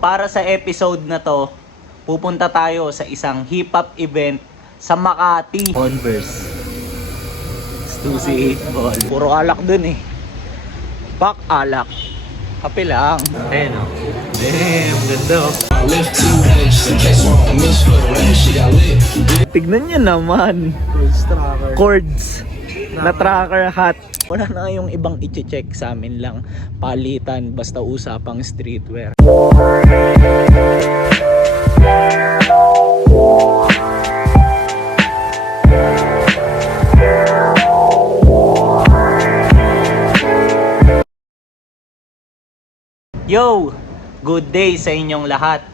Para sa episode na to, pupunta tayo sa isang hip-hop event sa Makati. Converse. Stussy 8 ball. Puro alak dun eh. Back alak. Kape lang. Ayun o. Damn, ganda o. Tignan nyo naman. Chords. Na tracker hat. Wala na kayong ibang i-check sa amin lang. Palitan, basta usapang streetwear. Yo! Good day sa inyong lahat.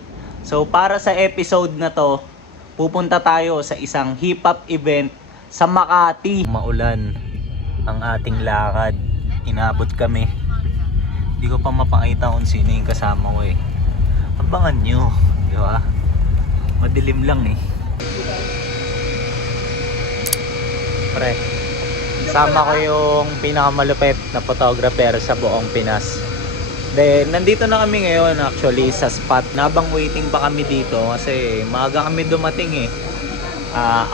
So para sa episode na to, pupunta tayo sa isang hip-hop event sa Makati. Maulan ang ating lakad. Inabot kami. Hindi ko pa mapakita kung sino yung kasama ko eh. Abangan nyo, di ba? Madilim lang eh. Pre, sama ko yung pinakamalupit na photographer sa buong Pinas. Then, nandito na kami ngayon actually sa spot. Nabang waiting pa kami dito kasi maaga kami dumating eh.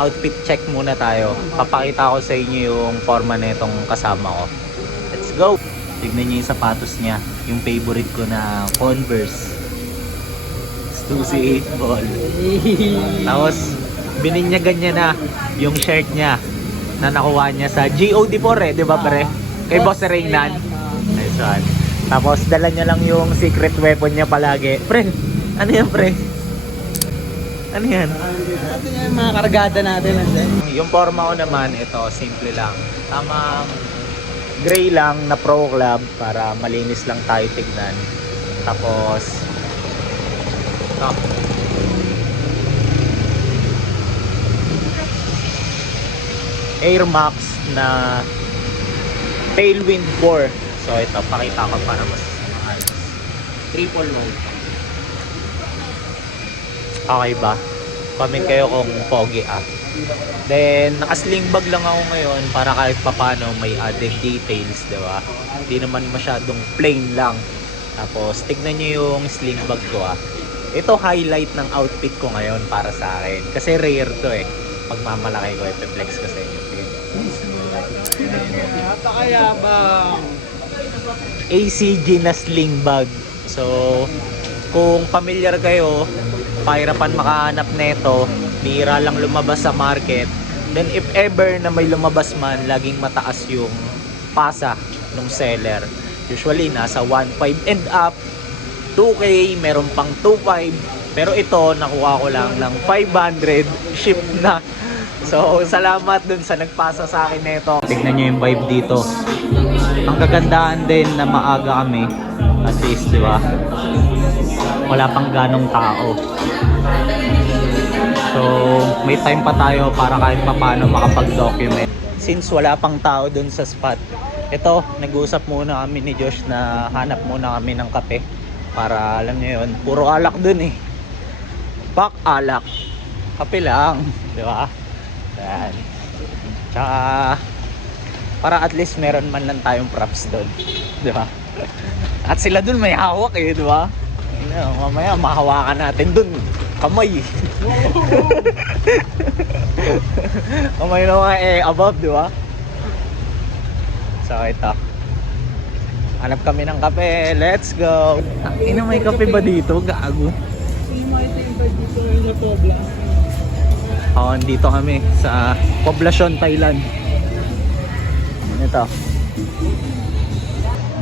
Outfit check muna tayo. Papakita ko sa inyo yung forma na itong kasama ko. Let's go! Tignan nyo yung sapatos niya. Yung favorite ko na Converse. Stussy 8 ball. Tapos, bininyagan niya na yung shirt niya na nakuha niya sa GOD4 eh. Diba pre? Kay Boss Reynan. Nice one. Tapos dala niya lang yung secret weapon niya palagi. Pre, ano yan pre? Ano yan? Ito yung mga kargada natin. Yung forma ko naman, ito, simple lang. Tamang gray lang na pro club para malinis lang tayo tignan. Tapos, ito. Air Max na Tailwind 4. So ito, pakita ko para mas maayos. Triple low. Okay ba? Comment kayo kung pogi ah. Then, naka-sling bag lang ako ngayon para kahit papano may added details, diba? Hindi naman masyadong plain lang. Tapos, tignan nyo yung sling bag ko ah. Ito highlight ng outfit ko ngayon para sa akin. Kasi rare to eh. Pagmamalaki ko, ipiplex ko sa inyo. Napakayabang. ACG na sling bag. So, kung familiar kayo, pahirapan makahanap neto, bihira lang lumabas sa market. Then if ever na may lumabas man, laging mataas yung pasa ng seller. Usually nasa 1.5 and up, 2K, meron pang 2.5. Pero ito, nakuha ko lang ng 500, ship na. So, salamat dun sa nagpasa sa akin neto. Tignan nyo yung vibe dito. Ang kagandahan din na maaga kami. At least, di ba? Wala pang ganong tao. So, may time pa tayo para kahit paano makapag-document. Since wala pang tao dun sa spot, ito, nag-uusap muna kami ni Josh na hanap muna kami ng kape. Para, alam nyo yun, puro alak dun eh. Back alak. Kape lang, di ba? Ayan. Tsaka, para at least meron man lang tayong props doon, di ba? At sila doon may hawak eh, di ba? Mamaya mahawakan natin doon kamay. Kamay na mga above, di ba? So ito, hanap kami ng kape, let's go. Ina, may kape ba dito? Gago. Dito kami sa Poblacion, Thailand. Ito.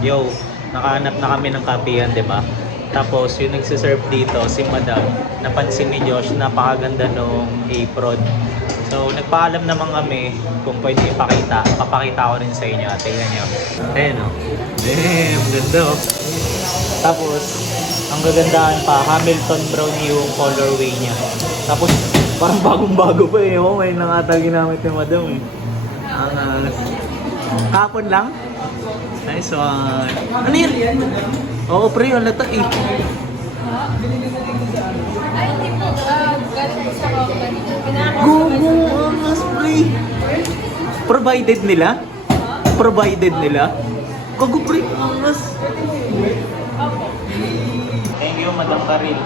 Yo, nakahanap na kami ng kapihan, di ba? Tapos yung nagsiserve dito, si Madam, napansin ni Josh, napakaganda nung apron. So, nagpaalam naman kami kung pwede ipakita. Papakita ko rin sa inyo. Tingnan nyo. Ayan o. Damn, ganda o. Tapos, ang gagandahan pa, Hamilton Brown yung colorway niya. Tapos, parang bagong-bago pa eh. Oh, ngayon lang ata ginamit ni Madam eh. Kapon lang? Nice one. Ano yun? Oo, pre, ang lata eh. Ay, hindi po. Galing sa company. Gogo, angas pre. Provided nila? Provided nila? Gogo pre, angas. Thank you, madam. ng baril.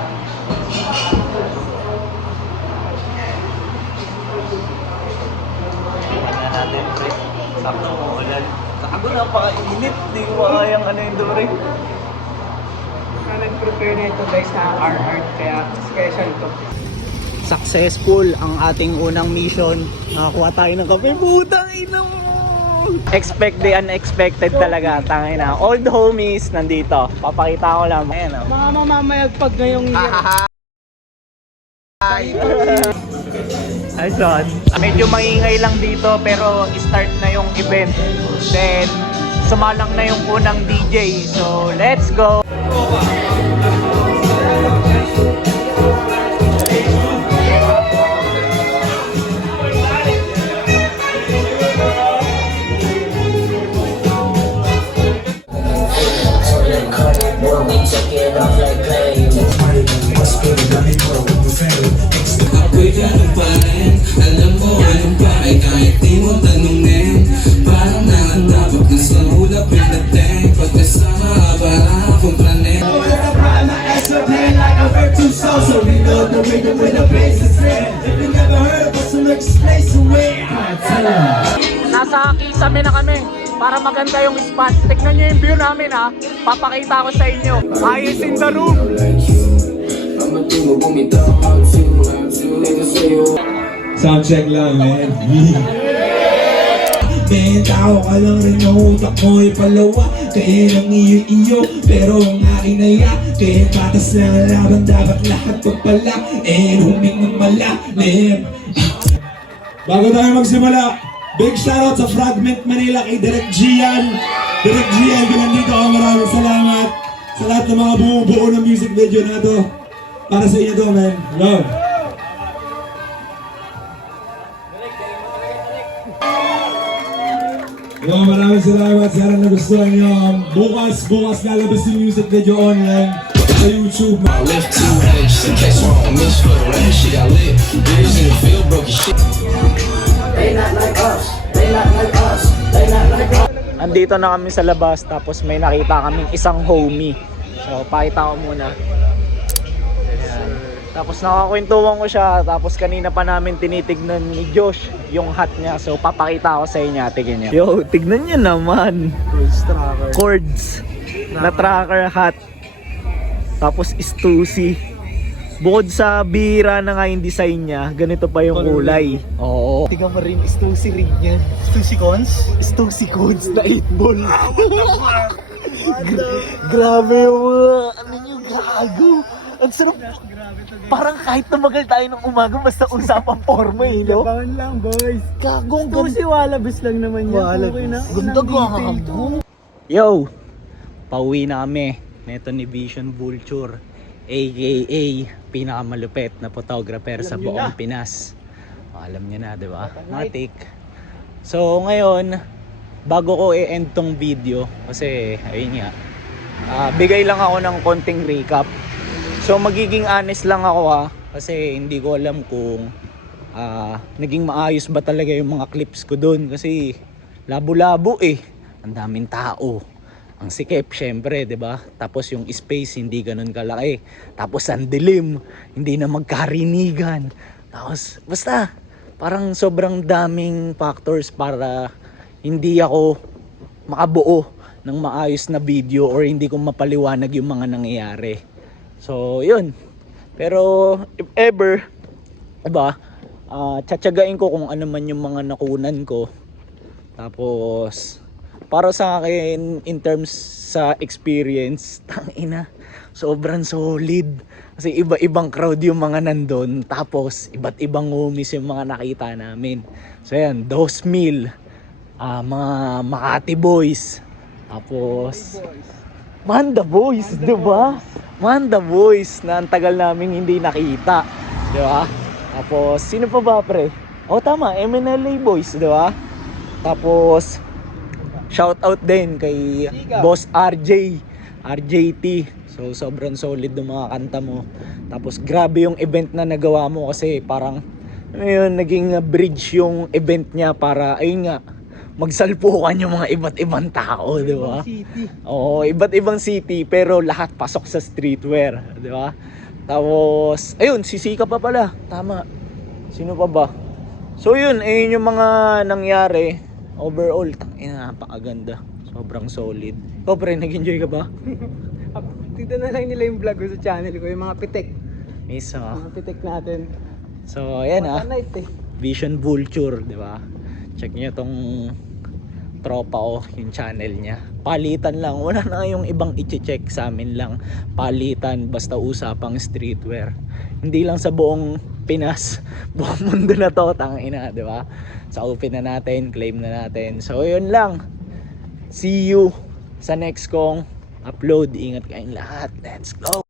Tingnan natin, pre. Sakto mo ulan. Sakto napaka-init. Hindi ko makayang ano yung pre. Nag-prepare na ito guys na art kaya special to. Successful ang ating unang mission. Nakakuha tayo ng kape. Putang ina mo! Expect the unexpected talaga. Tangin na. Old homies nandito. Papakita ko lang. Ayan o. Mga mamamayagpag ngayong year. Hi John. Medyo maingay lang dito pero start na yung event. Then sumalang na yung unang DJ. So let's go! Alam mo anong bakit kahit di mo tanungin. Parang nangatapag na sa ulap in the tank. Pagkasama para akong planet. Nasa Kisame na kami para maganda yung spot. Tignan nyo yung view namin ha. Papakita ko sa inyo. Ayos in the room. Sound check lang, man. Man, tao ka lang rin ang utak mo ipalawa. Kaya ng iyo-iyo, pero ang akin na ya. Kaya patas lang ang laban, dapat lahat pagpala. And huming ng malalim. Bago tayo magsimula, big shoutout sa Fragment Manila kay Direk Gian. Direk Gian, kung nandito ako, maraming salamat sa lahat ng mga bumubuo ng music video na to. Para sa inyo to, man. Love. Yo, maraming salamat. Sana nagustuhan nyo. Bukas lalabas yung music video online sa YouTube. I left two heads in case one miss for the rest. She got lit. Beers in the field, broke your shit. Andito na kami sa labas tapos may nakita kaming isang homie. So pakita ko muna. Ayan. Tapos nakakwentuhan ko siya. Tapos kanina pa namin tinitignan ni Josh yung hat niya. So papakita ko sa inyo. Tignan niyo. Yo, tignan niyo naman. Chords na tracker hat. Tapos Stussy. Bukod sa bira na nga yung design niya, ganito pa yung kulay. Oo. Tingnan mo rin, Stussy ring niya. Stussy cons? Stussy codes na 8 ball. Grabe yung mga, ano yung gago. Ang sarap. Parang kahit tumagal tayo ng umaga, basta usapang forma eh, no? Labangan lang, boys. Gagong Stussy Wallabies lang naman yan. Okay na. Ganda gago. Yo! Pauwi na kami. Neto ni Vision Vulture. AKA pinakamalupit na photographer sa buong Pinas. Alam niyo na, di ba? Matik. So ngayon, bago ko i-end tong video, kasi ayun nga, bigay lang ako ng konting recap. So magiging honest lang ako ha, kasi hindi ko alam kung naging maayos ba talaga yung mga clips ko doon. Kasi labo-labo eh, ang daming tao. Ang sikip, syempre, 'di ba? Tapos yung space hindi ganoon kalaki. Tapos ang dilim, hindi na magkarinigan. Tapos basta parang sobrang daming factors para hindi ako makabuo ng maayos na video or hindi ko mapaliwanag yung mga nangyayari. So, 'yun. Pero if ever, 'di ba? Tsatsagain ko kung ano man yung mga nakunan ko. Tapos para sa akin in terms sa experience, tangina, sobrang solid. Kasi iba-ibang crowd yung mga nandun. Tapos iba't ibang homies yung mga nakita namin. So yan, Dos Mil, mga Makati Boys. Tapos Manda Boys, diba? Manda Boys na ang tagal namin hindi nakita, diba? Tapos sino pa ba pre? Oh tama, MNLA Boys, diba? Tapos shout out din kay Boss RJT. So sobrang solid ng mga kanta mo. Tapos grabe yung event na nagawa mo kasi parang ayun, naging bridge yung event niya para ayun nga magsalpukan yung mga iba't ibang tao, di ba? City. Oo, iba't ibang city pero lahat pasok sa streetwear, di ba? Tapos, ayun, si Sika pa pala. Tama. Sino pa ba? So yun, ayun yung mga nangyari. Overall, napakaganda. Sobrang solid. Ikaw pre, nag-enjoy ka ba? Tignan na lang nila yung vlog ko sa channel ko, yung mga pitik. Miss, Mga pitik natin. So, ayan What a night eh. Vision Vulture, di ba? Check niyo tong tropa ko, yung channel niya. Palitan lang, wala na yung ibang i-check sa amin lang. Palitan, basta usapang streetwear. Hindi lang sa buong Pinas, buong mundo na to, tangina, di ba? Sa open na natin, claim na natin. So, yun lang. See you sa next kong upload. Ingat kayong lahat. Let's go!